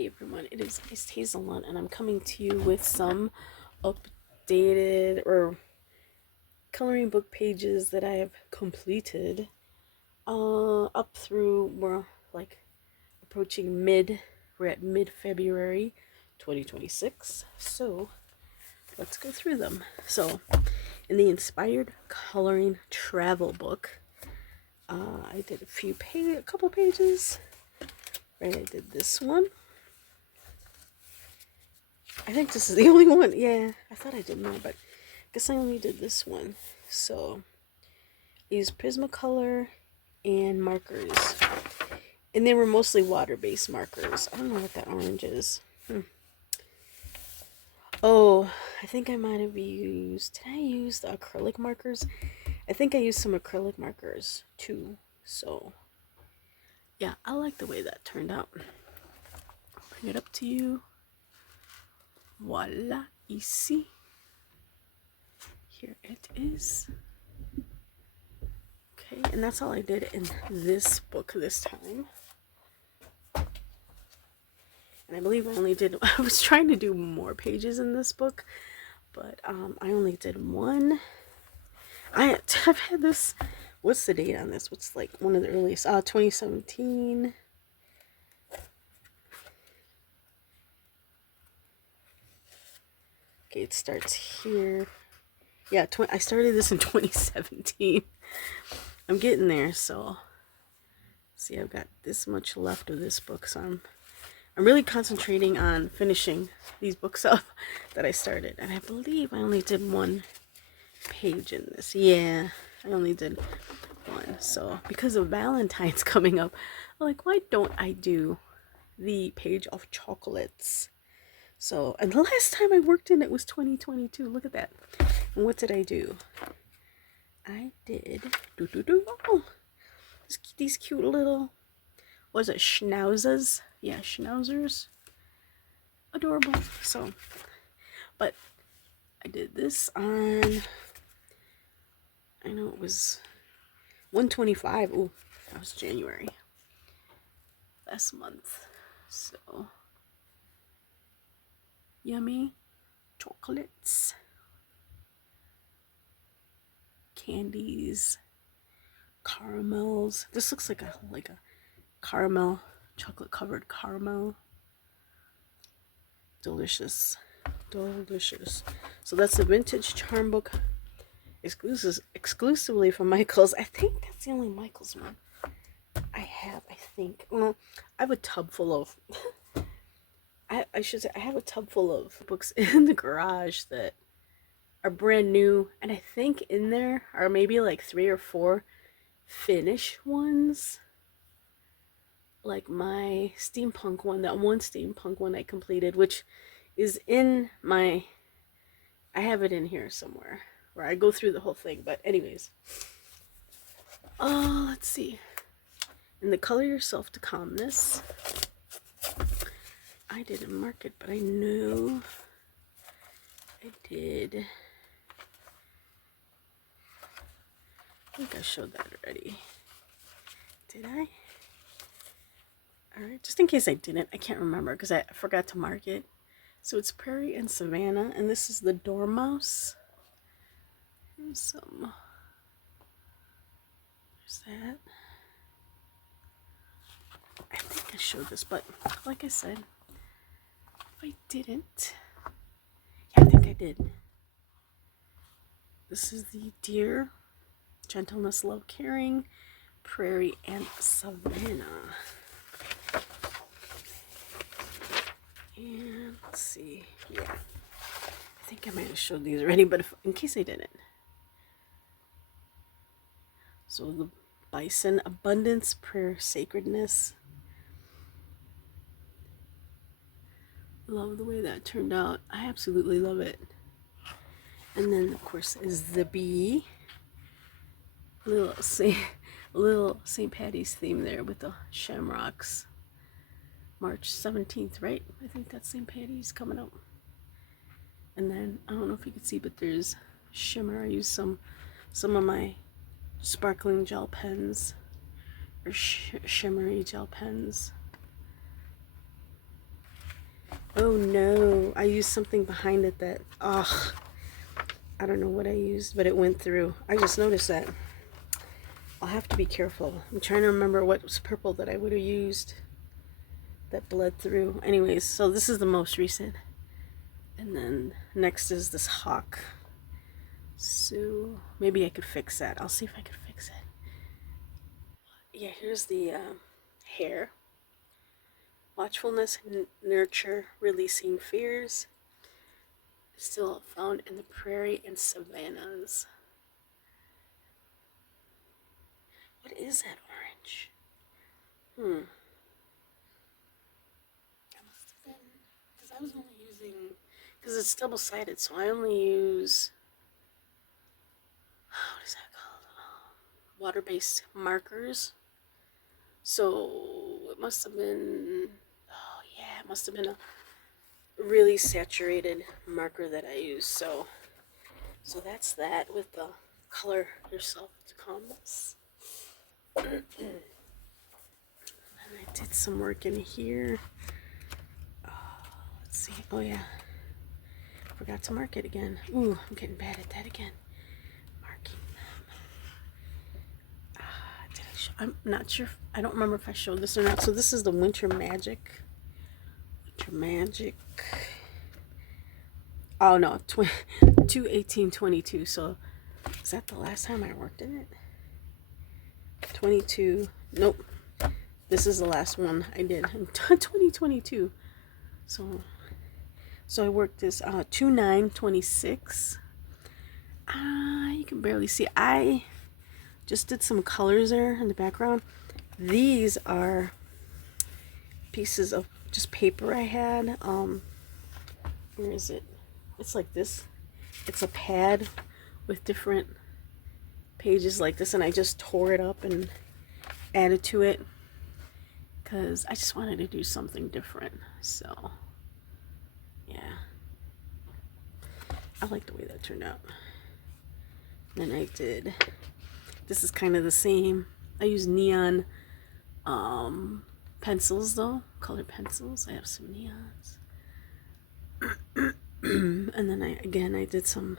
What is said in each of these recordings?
Hey everyone, it is Icedhazelnut, and I'm coming to you with some updated or coloring book pages that I have completed. Up through we're like approaching we're at mid-February 2026. So let's go through them. So in the inspired coloring travel book, I did a couple pages. Right, I did this one. I think this is the only one. Yeah, I thought I did more, but I guess I only did this one. So, I used Prismacolor and markers. And they were mostly water-based markers. I don't know what that orange is. Oh, I think I might have used... Did I use the acrylic markers? I think I used some acrylic markers, too. So, yeah, I like the way that turned out. I'll bring it up to you. Voila, ici. Here it is. Okay, and that's all I did in this book this time. And I believe I only did, I was trying to do more pages in this book, but I only did one. I've had this, what's the date on this? What's like one of the earliest? 2017. Okay, it starts here. Yeah, I started this in 2017. I'm getting there, so see, I've got this much left of this book, so I'm really concentrating on finishing these books up that I started. And I believe I only did one page in this. Yeah, I only did one. So because of Valentine's coming up, I'm like, why don't I do the page of chocolates? So, and the last time I worked in it was 2022. Look at that. And what did I do? I did these cute little, what was it, schnauzers? Yeah, schnauzers. Adorable. So, but I did this on, I know it was 125. Oh, that was January last month. So, yummy chocolates, candies, caramels. This looks like a caramel, chocolate covered caramel. Delicious, delicious. So that's the vintage charm book, exclusively from Michaels. I think that's the only Michaels one I have. I think. Well, I have a tub full of. I should say I have a tub full of books in the garage that are brand new, and I think in there are maybe like 3 or 4 Finnish ones. Like my steampunk one, that one steampunk one I completed, which is in my, I have it in here somewhere where I go through the whole thing. But anyways, let's see. And the Color Yourself to Calmness, I didn't mark it, but I knew I did. I think I showed that already. Did I? Alright, just in case I didn't, I can't remember because I forgot to mark it. So it's Prairie and Savannah, and this is the Dormouse. Here's some. There's that. I think I showed this, but like I said, if I didn't, yeah, I think I did. This is the Dear, Gentleness, Love, Caring, Prairie and Savannah. And let's see, yeah, I think I might have showed these already, but in case I didn't. So the Bison, Abundance, Prayer, Sacredness. Love the way that turned out. I absolutely love it. And then of course is the Bee. Little St. Patty's theme there with the shamrocks. March 17th, right? I think that's St. Patty's coming up. And then I don't know if you can see, but there's shimmer. I used some of my sparkling gel pens, or shimmery gel pens. Oh no, I used something behind it that, ugh, I don't know what I used, but it went through. I just noticed that. I'll have to be careful. I'm trying to remember what was purple that I would have used that bled through. Anyways, so this is the most recent. And then next is this hawk. So maybe I could fix that. I'll see if I could fix it. Yeah, here's the hair. Watchfulness, nurture, releasing fears. Still found in the prairie and savannas. What is that orange? That must have been, because I was only using, because it's double-sided, so I only use, what is that called? Water-based markers. So it must have been, oh yeah, it must have been a really saturated marker that I used. So that's that with the color yourself to canvas. And I did some work in here. Let's see. Oh yeah, forgot to mark it again. Ooh, I'm getting bad at that again. Marking them. Did I show? I'm not sure. I don't remember if I showed this or not. So this is the Winter Magic. Winter Magic. Oh no, 2/18/22. So is that the last time I worked in it? 22. Nope. This is the last one I did in 2022. So I worked this 2/9/26. You can barely see. I just did some colors there in the background. These are pieces of just paper I had. Where is it? It's like this. It's a pad with different pages like this, and I just tore it up and added to it because I just wanted to do something different. So yeah, I like the way that turned out. Then I did, this is kind of the same. I use neon pencils though, colored pencils. I have some neons. And then I did some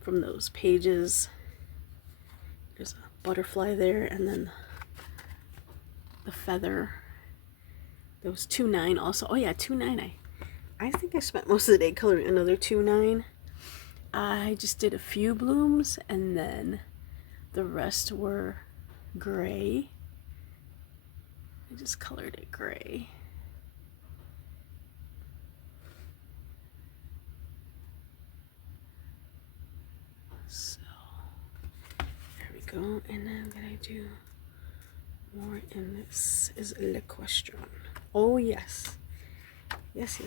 from those pages. There's a butterfly there, and then the feather. There was 2/9 also. Oh yeah, 2/9. I think I spent most of the day coloring another 2/9. I just did a few blooms, and then the rest were gray. I just colored it gray. So there we go. And then I'm gonna do more in this is l'equestrian. Oh yes. Yes.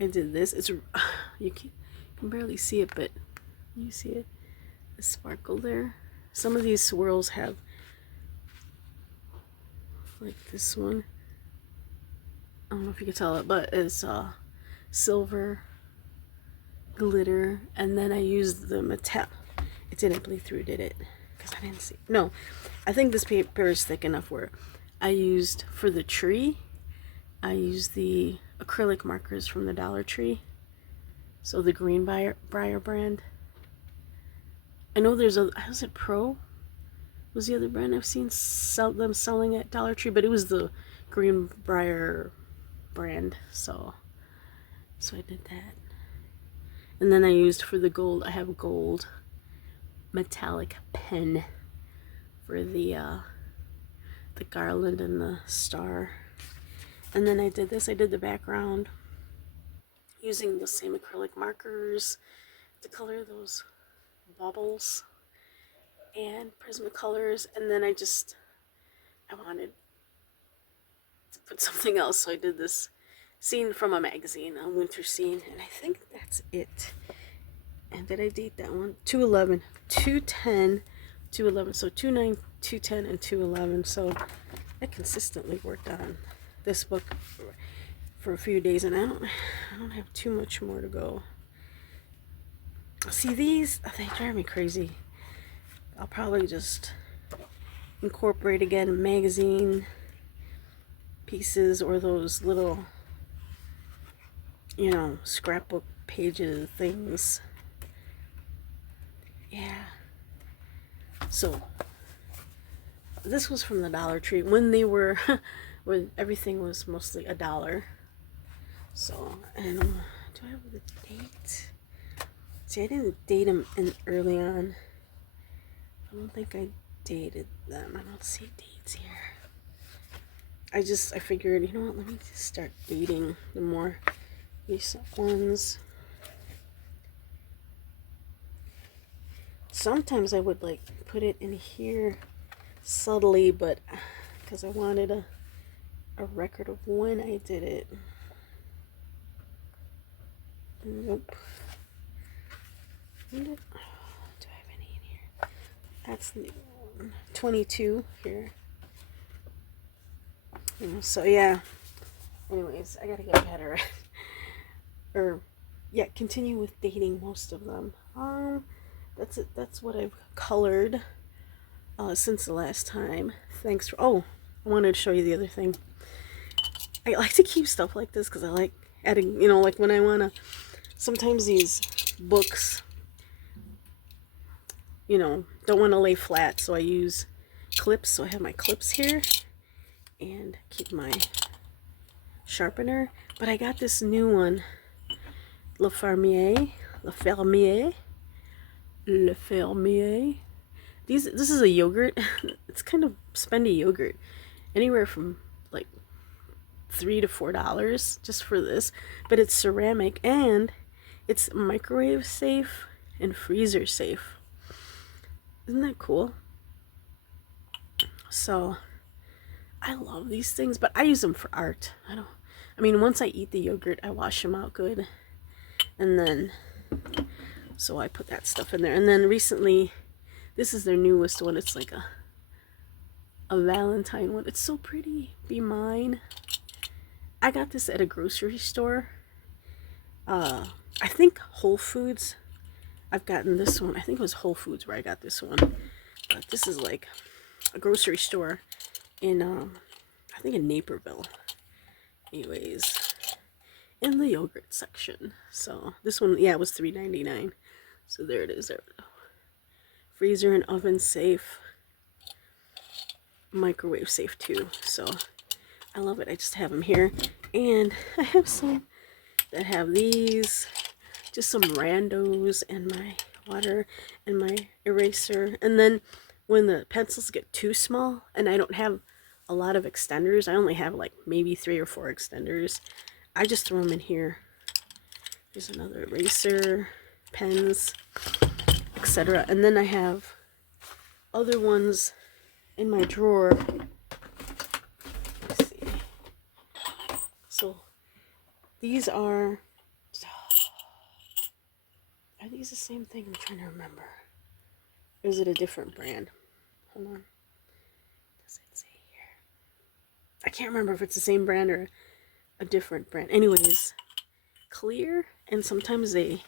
I did this. It's you can barely see it, but you see it. The sparkle there. Some of these swirls have, like this one. I don't know if you can tell it, but it's silver glitter, and then I used the metal. It didn't bleed through, did it? Because I didn't see. No, I think this paper is thick enough where I used for the tree. I used the acrylic markers from the Dollar Tree. So the Greenbrier brand. I know there's a, is it Pro? Was the other brand I've seen them selling at Dollar Tree, but it was the Greenbrier brand. So I did that. And then I used for the gold, I have gold metallic pen for the garland and the star. And then I did this, I did the background using the same acrylic markers to color those bubbles and Prismacolors. And then I wanted to put something else, so I did this scene from a magazine, a winter scene, and I think that's it. And did I date that one? 2/11, 2/10, 2/11. So 2/9, 2/10, and 2/11. So I consistently worked on this book for a few days, and I don't have too much more to go. See, these, they drive me crazy. I'll probably just incorporate again magazine pieces or those little you know, scrapbook pages, things. Yeah. So this was from the Dollar Tree when they were, when everything was mostly $1. So, and do I have the date? See, I didn't date them in early on. I don't think I dated them. I don't see dates here. I figured, you know what, let me just start dating the more recent ones. Sometimes I would like put it in here subtly, but because I wanted a record of when I did it. Nope. Do I have any in here? That's the 22 here. So yeah. Anyways, I gotta get better. Or yeah, continue with dating most of them. That's it. That's what I've colored since the last time. Thanks for. Oh, I wanted to show you the other thing. I like to keep stuff like this because I like adding. You know, like when I wanna. Sometimes these books, you know, don't want to lay flat, so I use clips. So I have my clips here, and keep my sharpener. But I got this new one, Le Fermier. This is a yogurt. It's kind of spendy yogurt, anywhere from like $3 to $4 just for this. But it's ceramic and it's microwave safe and freezer safe. Isn't that cool? So I love these things, but I use them for art. I mean, once I eat the yogurt, I wash them out good, and then so I put that stuff in there. And then recently, this is their newest one. It's like a Valentine one. It's so pretty. Be mine. I got this at a grocery store. I think Whole Foods. I've gotten this one. I think it was Whole Foods where I got this one. But this is like a grocery store in I think in Naperville. Anyways, in the yogurt section. So this one, yeah, it was $3.99. So there it is. There we go. Freezer and oven safe. Microwave safe too. So I love it. I just have them here. And I have some that have these. Just some randos and my water and my eraser. And then when the pencils get too small and I don't have a lot of extenders, I only have like maybe 3 or 4 extenders, I just throw them in here. Here's another eraser, pens, etc. And then I have other ones in my drawer. Let's see. So these are these the same thing? I'm trying to remember. Or is it a different brand? Hold on. Does it say here? I can't remember if it's the same brand or a different brand. Anyways, clear, and sometimes they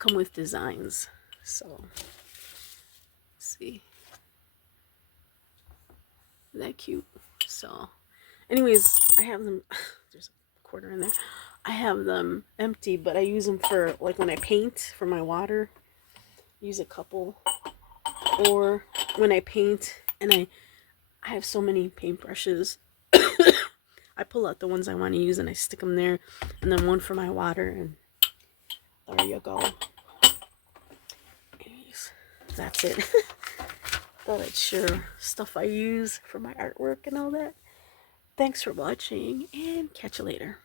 come with designs. So, let's see. Isn't that cute? So, anyways, I have them. There's a quarter in there. I have them empty, but I use them for like when I paint for my water. Use a couple, or when I paint and I have so many paintbrushes. I pull out the ones I want to use and I stick them there, and then one for my water, and there you go. Anyways, that's it. Thought I'd share stuff I use for my artwork and all that. Thanks for watching, and catch you later.